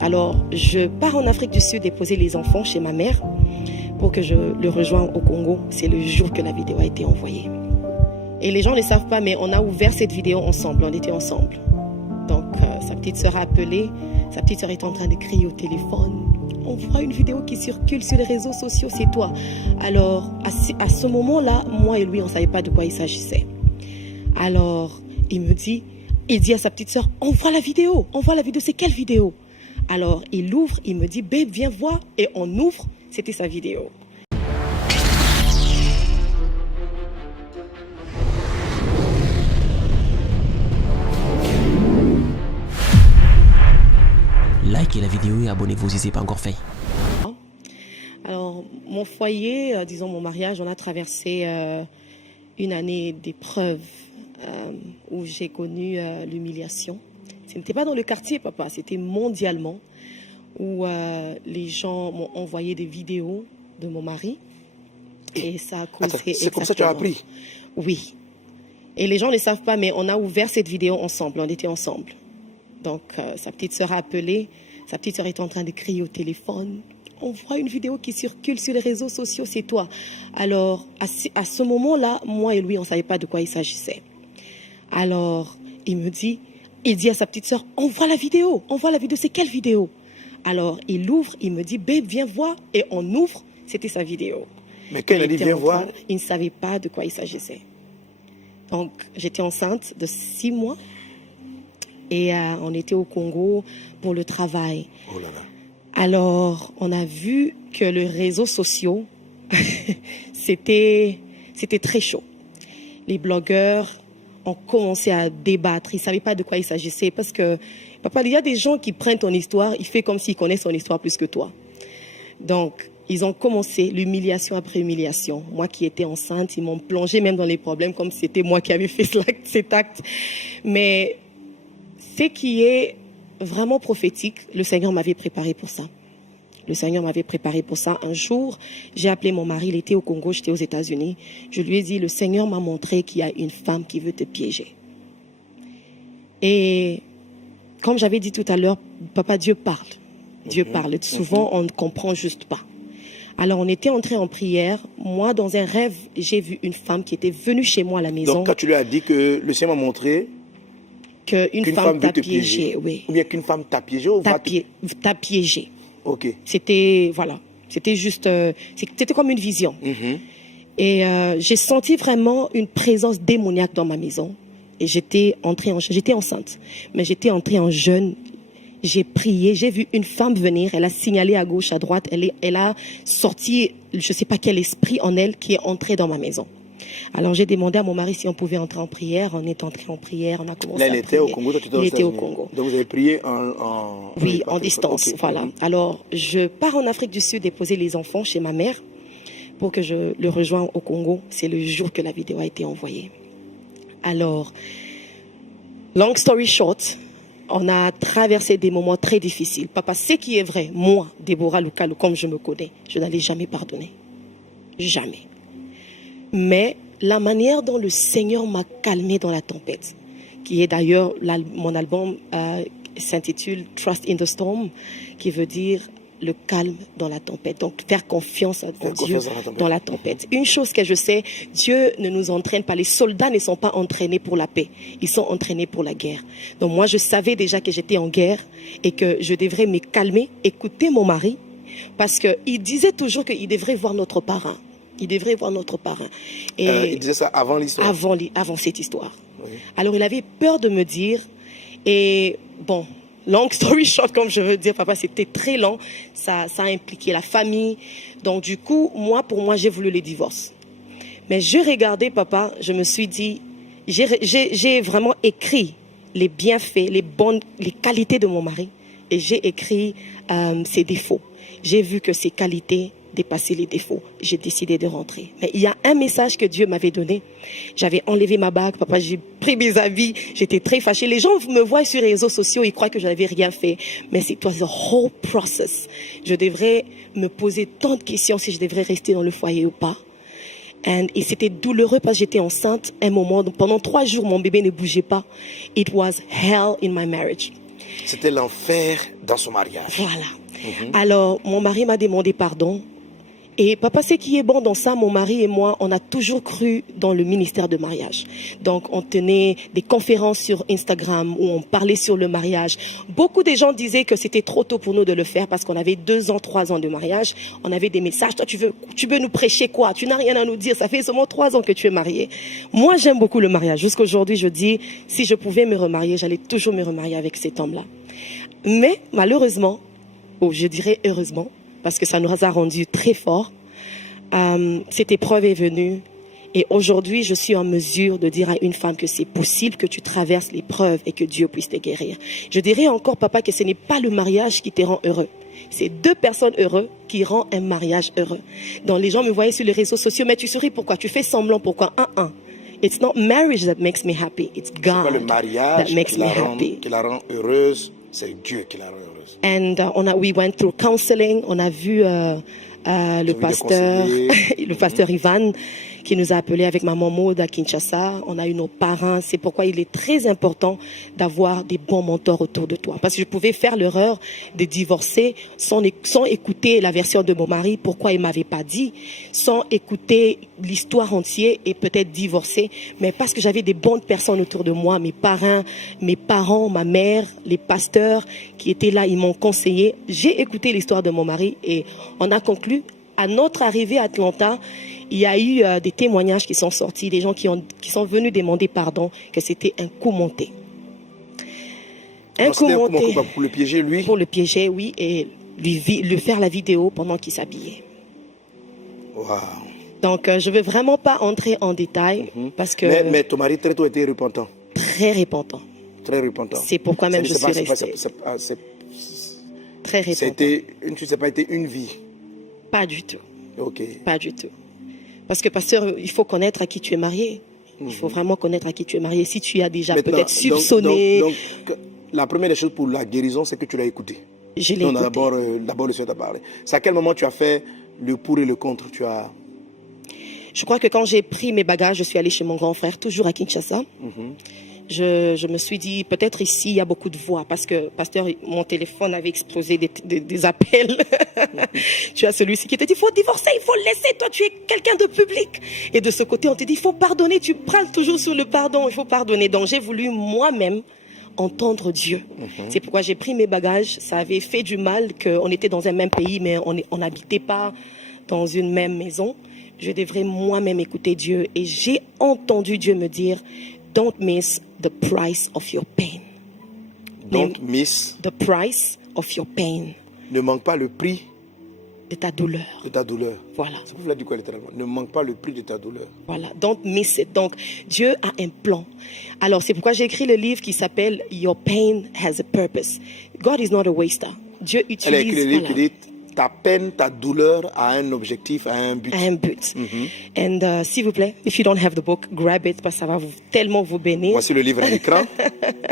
Alors, je pars en Afrique du Sud déposer les enfants chez ma mère pour que je le rejoigne au Congo. C'est le jour que la vidéo a été envoyée. Et les gens ne le savent pas, mais on a ouvert cette vidéo ensemble. On était ensemble. Donc, sa petite sœur a appelé. Sa petite sœur est en train de crier au téléphone. On voit une vidéo qui circule sur les réseaux sociaux, c'est toi. Alors, à ce moment-là, moi et lui, on ne savait pas de quoi il s'agissait. Alors, il dit à sa petite sœur, on voit la vidéo, c'est quelle vidéo? Alors, il ouvre, il me dit, babe, viens voir. Et on ouvre, c'était sa vidéo. Likez la vidéo et abonnez-vous si ce n'est pas encore fait. Alors, mon foyer, disons mon mariage, on a traversé une année d'épreuves où j'ai connu l'humiliation. Ce n'était pas dans le quartier, papa, c'était mondialement, où les gens m'ont envoyé des vidéos de mon mari. Et ça a causé... Attends, c'est comme ça que tu as appris? Oui. Et les gens ne le savent pas, mais on a ouvert cette vidéo ensemble, on était ensemble. Donc, sa petite sœur a appelé, sa petite sœur est en train de crier au téléphone. On voit une vidéo qui circule sur les réseaux sociaux, c'est toi. Alors, à ce moment-là, moi et lui, on ne savait pas de quoi il s'agissait. Alors, il dit à sa petite sœur, on voit la vidéo, c'est quelle vidéo? Alors, il ouvre, il me dit, babe, viens voir. Et on ouvre, c'était sa vidéo. Mais quand il a dit, viens voir, il ne savait pas de quoi il s'agissait. Donc, j'étais enceinte de 6 mois. Et on était au Congo pour le travail. Oh là là. Alors, on a vu que les réseaux sociaux, c'était très chaud. Les blogueurs ont commencé à débattre. Ils ne savaient pas de quoi il s'agissait. Parce que, papa, il y a des gens qui prennent ton histoire, ils font comme s'ils connaissent ton histoire plus que toi. Donc, ils ont commencé l'humiliation après humiliation. Moi qui étais enceinte, ils m'ont plongé même dans les problèmes comme si c'était moi qui avais fait cet acte. Mais ce qui est vraiment prophétique, le Seigneur m'avait préparé pour ça. Le Seigneur m'avait préparé pour ça. Un jour, j'ai appelé mon mari, il était au Congo, j'étais aux États-Unis. Je lui ai dit, le Seigneur m'a montré qu'il y a une femme qui veut te piéger. Et comme j'avais dit tout à l'heure, papa, Dieu parle. Dieu parle. Souvent, on ne comprend juste pas. Alors, on était entrés en prière. Moi, dans un rêve, j'ai vu une femme qui était venue chez moi à la maison. Donc, quand tu lui as dit que le Seigneur m'a montré qu'une femme t'a piégé, oui. Ou bien qu'une femme t'a piégé ou t'a piégé. Ok. C'était, voilà. C'était juste, c'était comme une vision. Et j'ai senti vraiment une présence démoniaque dans ma maison. Et j'étais enceinte. Mais j'étais entrée en jeûne. J'ai prié, j'ai vu une femme venir, elle a signalé à gauche, à droite, elle a sorti, je ne sais pas quel esprit en elle qui est entré dans ma maison. Alors j'ai demandé à mon mari si on pouvait entrer en prière, on est entré en prière, on a commencé à prier. Là, elle était au Congo, toi tu étais aux Il était au États-Unis. Congo. Donc vous avez prié Oui, en distance, okay. Voilà. Alors je pars en Afrique du Sud déposer les enfants chez ma mère pour que je le rejoigne au Congo. C'est le jour que la vidéo a été envoyée. Alors, long story short, on a traversé des moments très difficiles. Papa, ce qui est vrai, moi, Déborah Lukalu, comme je me connais, je n'allais jamais pardonner. Jamais. Mais la manière dont le Seigneur m'a calmé dans la tempête, qui est d'ailleurs, mon album s'intitule Trust in the Storm, qui veut dire le calme dans la tempête. Donc, faire confiance à Dieu dans la tempête. Une chose que je sais, Dieu ne nous entraîne pas. Les soldats ne sont pas entraînés pour la paix. Ils sont entraînés pour la guerre. Donc, moi, je savais déjà que j'étais en guerre et que je devrais me calmer, écouter mon mari, parce qu'il disait toujours qu'il devrait voir notre parrain. Il devrait voir notre parrain. Et il disait ça avant l'histoire? Avant cette histoire. Oui. Alors, il avait peur de me dire, et bon, long story short, comme je veux dire, papa, c'était très long. Ça a impliqué la famille. Donc, du coup, pour moi, j'ai voulu le divorce. Mais je regardais, papa, je me suis dit, j'ai vraiment écrit les bienfaits, les qualités de mon mari. Et j'ai écrit ses défauts. J'ai vu que ses qualités dépassaient les défauts. J'ai décidé de rentrer. Mais il y a un message que Dieu m'avait donné. J'avais enlevé ma bague, papa, j'ai pris mes habits, j'étais très fâchée. Les gens me voient sur les réseaux sociaux, ils croient que je n'avais rien fait. Mais it was a whole process. Je devrais me poser tant de questions si je devrais rester dans le foyer ou pas. Et c'était douloureux parce que j'étais enceinte un moment. Donc pendant 3 jours, mon bébé ne bougeait pas. It was hell in my marriage. C'était l'enfer dans son mariage. Voilà. Alors, mon mari m'a demandé pardon. Et papa, ce qui est bon dans ça, mon mari et moi, on a toujours cru dans le ministère de mariage. Donc, on tenait des conférences sur Instagram où on parlait sur le mariage. Beaucoup de gens disaient que c'était trop tôt pour nous de le faire parce qu'on avait 2 ans, 3 ans de mariage. On avait des messages. Toi, tu veux nous prêcher quoi? Tu n'as rien à nous dire. Ça fait seulement 3 ans que tu es marié. Moi, j'aime beaucoup le mariage. Jusqu'aujourd'hui, je dis, si je pouvais me remarier, j'allais toujours me remarier avec cet homme-là. Mais, malheureusement, ou je dirais heureusement, parce que ça nous a rendus très forts. Cette épreuve est venue et aujourd'hui, je suis en mesure de dire à une femme que c'est possible que tu traverses l'épreuve et que Dieu puisse te guérir. Je dirais encore, papa, que ce n'est pas le mariage qui te rend heureux. C'est 2 personnes heureuses qui rendent un mariage heureux. Donc, les gens me voyaient sur les réseaux sociaux, mais tu souris pourquoi? Tu fais semblant pourquoi? It's not marriage that makes me happy. It's God C'est pas le mariage that makes me happy. qui la rend heureuse, c'est Dieu qui la rend heureuse. And we went through counseling. On a vu le pasteur Ivan qui nous a appelés avec maman Maud à Kinshasa. On a eu nos parents. C'est pourquoi il est très important d'avoir des bons mentors autour de toi. Parce que je pouvais faire l'erreur de divorcer sans écouter la version de mon mari, pourquoi il m'avait pas dit, sans écouter l'histoire entière et peut-être divorcer. Mais parce que j'avais des bonnes personnes autour de moi, mes parents, ma mère, les pasteurs qui étaient là, ils m'ont conseillé. J'ai écouté l'histoire de mon mari et on a conclu. À notre arrivée à Atlanta, il y a eu des témoignages qui sont sortis, des gens qui sont venus demander pardon, que c'était un coup monté. Un coup monté. Pour le piéger, lui? Pour le piéger, oui, et lui faire la vidéo pendant qu'il s'habillait. Wow. Donc, je ne veux vraiment pas entrer en détail parce que... Mais ton mari très tôt était repentant. Très repentant. Très repentant. C'est pourquoi même je suis restée. Très repentant. Ça n'a pas été une vie. Pas du tout. Ok. Pas du tout. Parce que, pasteur, il faut connaître à qui tu es marié. Il faut vraiment connaître à qui tu es marié. Si tu as déjà peut-être soupçonné... Donc, la première des choses pour la guérison, c'est que tu l'as écouté. Je l'ai écouté. D'abord, le Seigneur t'a parlé. C'est à quel moment tu as fait le pour et le contre? Je crois que quand j'ai pris mes bagages, je suis allée chez mon grand frère, toujours à Kinshasa. Je me suis dit, peut-être ici, il y a beaucoup de voix, parce que, pasteur, mon téléphone avait explosé des appels. Tu as celui-ci qui te dit, il faut divorcer, il faut laisser, toi, tu es quelqu'un de public. Et de ce côté, on te dit, il faut pardonner, tu parles toujours sur le pardon, il faut pardonner. Donc, j'ai voulu moi-même entendre Dieu. C'est pourquoi j'ai pris mes bagages. Ça avait fait du mal qu'on était dans un même pays, mais on n'habitait pas dans une même maison. Je devrais moi-même écouter Dieu. Et j'ai entendu Dieu me dire, don't miss the price of your pain. Don't miss the price of your pain. Ne manque pas le prix de ta douleur. De ta douleur. Voilà. Ça vous l'a dit quoi littéralement? Ne manque pas le prix de ta douleur. Voilà. Don't miss it. Donc, Dieu a un plan. Alors, c'est pourquoi j'ai écrit le livre qui s'appelle Your Pain Has a Purpose. God is not a waster. Dieu utilise... Elle a écrit le livre qui dit ta peine, ta douleur a un objectif, a un but. A un but. And s'il vous plaît, if you don't have the book, grab it parce que ça va tellement vous bénir. Voici le livre à l'écran.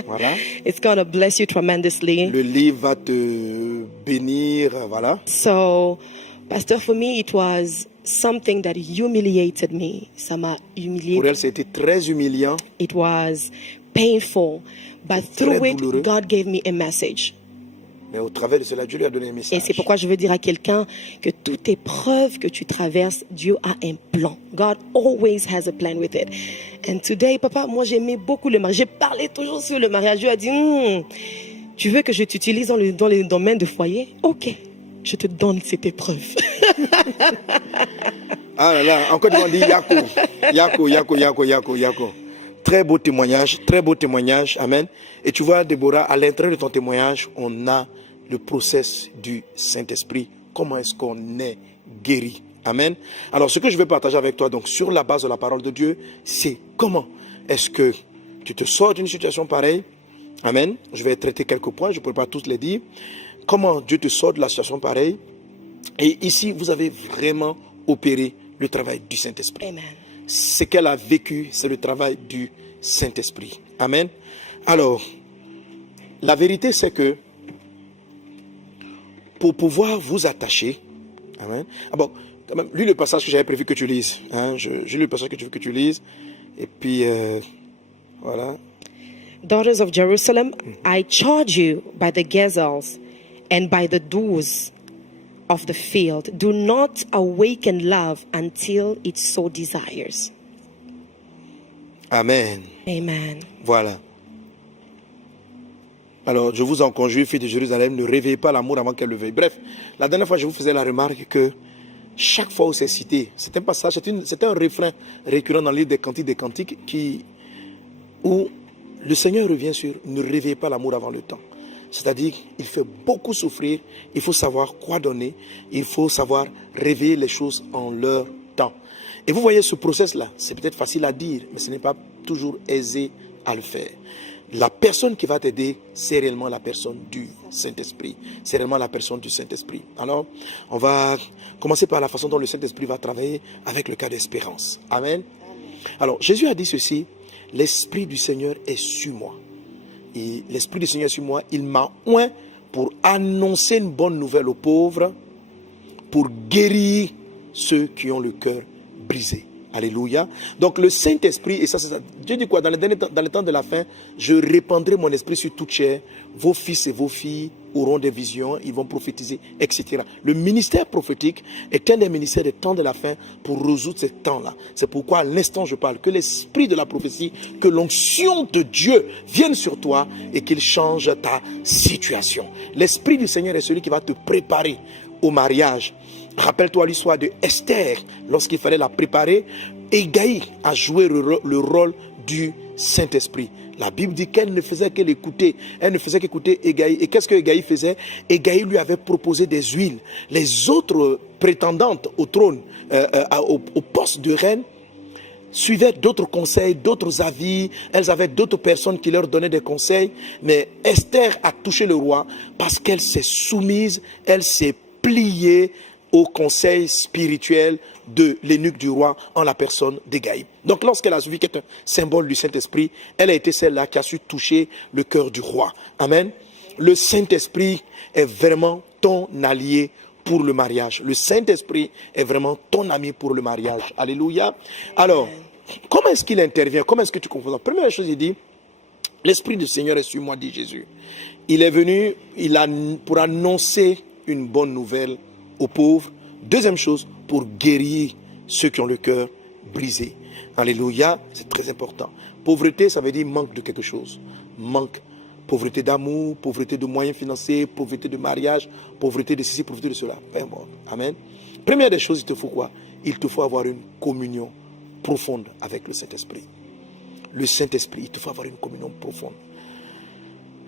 Voilà. It's gonna bless you tremendously. Le livre va te bénir, voilà. So, Pastor, for me, it was something that humiliated me. Ça m'a humilié. Pour elle, c'était très humiliant. It was painful, but through it, douloureux. God gave me a message. Mais au travers de cela, Dieu lui a donné un message. Et c'est pourquoi je veux dire à quelqu'un que toute épreuve que tu traverses, Dieu a un plan. God always has a plan with it. And today, papa, moi j'aimais beaucoup le mariage. J'ai parlé toujours sur le mariage. Dieu a dit, tu veux que je t'utilise dans le domaine de foyer? Ok, je te donne cette épreuve. Ah là là, en Côte d'Ivoire, on dit Yako. Très beau témoignage, amen. Et tu vois, Déborah, à l'intérieur de ton témoignage, on a le process du Saint-Esprit. Comment est-ce qu'on est guéri? Amen. Alors, ce que je vais partager avec toi, donc, sur la base de la parole de Dieu, c'est comment est-ce que tu te sors d'une situation pareille. Amen. Je vais traiter quelques points, je ne pourrais pas tous les dire. Comment Dieu te sort de la situation pareille. Et ici, vous avez vraiment opéré le travail du Saint-Esprit. Amen. Ce qu'elle a vécu, c'est le travail du Saint-Esprit. Amen. Alors, la vérité, c'est que pour pouvoir vous attacher, amen. Ah bon, quand même, lis le passage que j'avais prévu que tu lises. Hein, je lis le passage que tu veux que tu lises. Et puis, voilà. Daughters of Jerusalem, I charge you by the gazelles and by the doors of the field. Do not awaken love until it so desires. Amen. Amen. Voilà. Alors, je vous en conjure, filles de Jérusalem, ne réveillez pas l'amour avant qu'elle le veuille. Bref, la dernière fois, je vous faisais la remarque que chaque fois où c'est cité, c'est un passage, c'est un refrain récurrent dans le livre des Cantiques où le Seigneur revient sur « ne réveillez pas l'amour avant le temps ». C'est-à-dire qu'il fait beaucoup souffrir, il faut savoir quoi donner, il faut savoir réveiller les choses en leur temps. Et vous voyez ce process-là, c'est peut-être facile à dire, mais ce n'est pas toujours aisé à le faire. La personne qui va t'aider, c'est réellement la personne du Saint-Esprit. C'est réellement la personne du Saint-Esprit. Alors, on va commencer par la façon dont le Saint-Esprit va travailler avec le cas d'Espérance. Amen. Alors, Jésus a dit ceci, « L'Esprit du Seigneur est sur moi. Et l'Esprit du Seigneur est sur moi. Il m'a oint pour annoncer une bonne nouvelle aux pauvres, pour guérir ceux qui ont le cœur brisé. » Alléluia. Donc le Saint-Esprit, et ça, Dieu dit quoi? Dans les temps de la fin, je répandrai mon esprit sur toute chair. Vos fils et vos filles auront des visions, ils vont prophétiser, etc. Le ministère prophétique est un des ministères des temps de la fin pour résoudre ces temps-là. C'est pourquoi à l'instant je parle, que l'esprit de la prophétie, que l'onction de Dieu vienne sur toi et qu'il change ta situation. L'esprit du Seigneur est celui qui va te préparer au mariage. Rappelle-toi l'histoire de Esther, lorsqu'il fallait la préparer, Égaï a joué le rôle du Saint-Esprit. La Bible dit qu'elle ne faisait que l'écouter, elle ne faisait qu'écouter Égaï. Et qu'est-ce que Égaï faisait? Égaï lui avait proposé des huiles. Les autres prétendantes au trône, au poste de reine, suivaient d'autres conseils, d'autres avis. Elles avaient d'autres personnes qui leur donnaient des conseils. Mais Esther a touché le roi parce qu'elle s'est soumise, elle s'est pliée au conseil spirituel de l'eunuque du roi en la personne d'Égaï. Donc lorsqu'elle a suivi, qui est un symbole du Saint-Esprit, elle a été celle-là qui a su toucher le cœur du roi. Amen. Le Saint-Esprit est vraiment ton allié pour le mariage. Le Saint-Esprit est vraiment ton ami pour le mariage. Alléluia. Alors, comment est-ce qu'il intervient? Comment est-ce que tu comprends? Première chose, il dit, l'Esprit du Seigneur est sur moi, dit Jésus. Il est venu pour annoncer une bonne nouvelle aux pauvres. Deuxième chose, pour guérir ceux qui ont le cœur brisé. Alléluia, c'est très important. Pauvreté, ça veut dire manque de quelque chose. Manque, pauvreté d'amour, pauvreté de moyens financiers, pauvreté de mariage, pauvreté de ceci, pauvreté de cela. Amen. Première des choses, il te faut quoi? Il te faut avoir une communion profonde avec le Saint-Esprit. Le Saint-Esprit, il te faut avoir une communion profonde.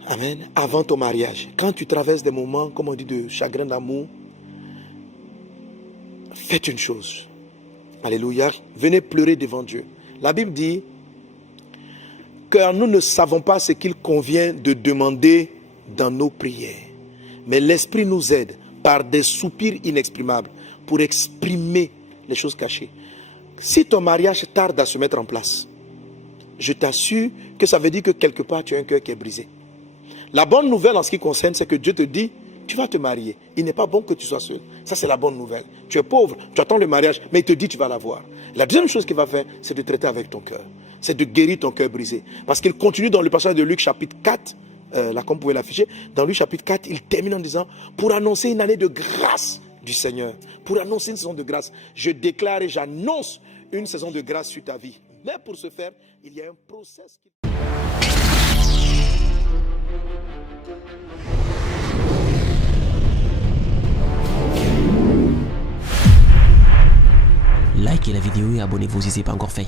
Amen. Avant ton mariage, quand tu traverses des moments, comme on dit, de chagrin d'amour, faites une chose. Alléluia. Venez pleurer devant Dieu. La Bible dit que nous ne savons pas ce qu'il convient de demander dans nos prières. Mais l'Esprit nous aide par des soupirs inexprimables pour exprimer les choses cachées. Si ton mariage tarde à se mettre en place, je t'assure que ça veut dire que quelque part tu as un cœur qui est brisé. La bonne nouvelle en ce qui concerne, c'est que Dieu te dit, tu vas te marier. Il n'est pas bon que tu sois seul. Ça, c'est la bonne nouvelle. Tu es pauvre, tu attends le mariage, mais il te dit, tu vas l'avoir. La deuxième chose qu'il va faire, c'est de traiter avec ton cœur. C'est de guérir ton cœur brisé. Parce qu'il continue dans le passage de Luc chapitre 4, là comme vous pouvez l'afficher, dans Luc chapitre 4, il termine en disant, pour annoncer une année de grâce du Seigneur, pour annoncer une saison de grâce, je déclare et j'annonce une saison de grâce sur ta vie. Mais pour ce faire, il y a un process qui... Likez la vidéo et abonnez-vous si ce n'est pas encore fait.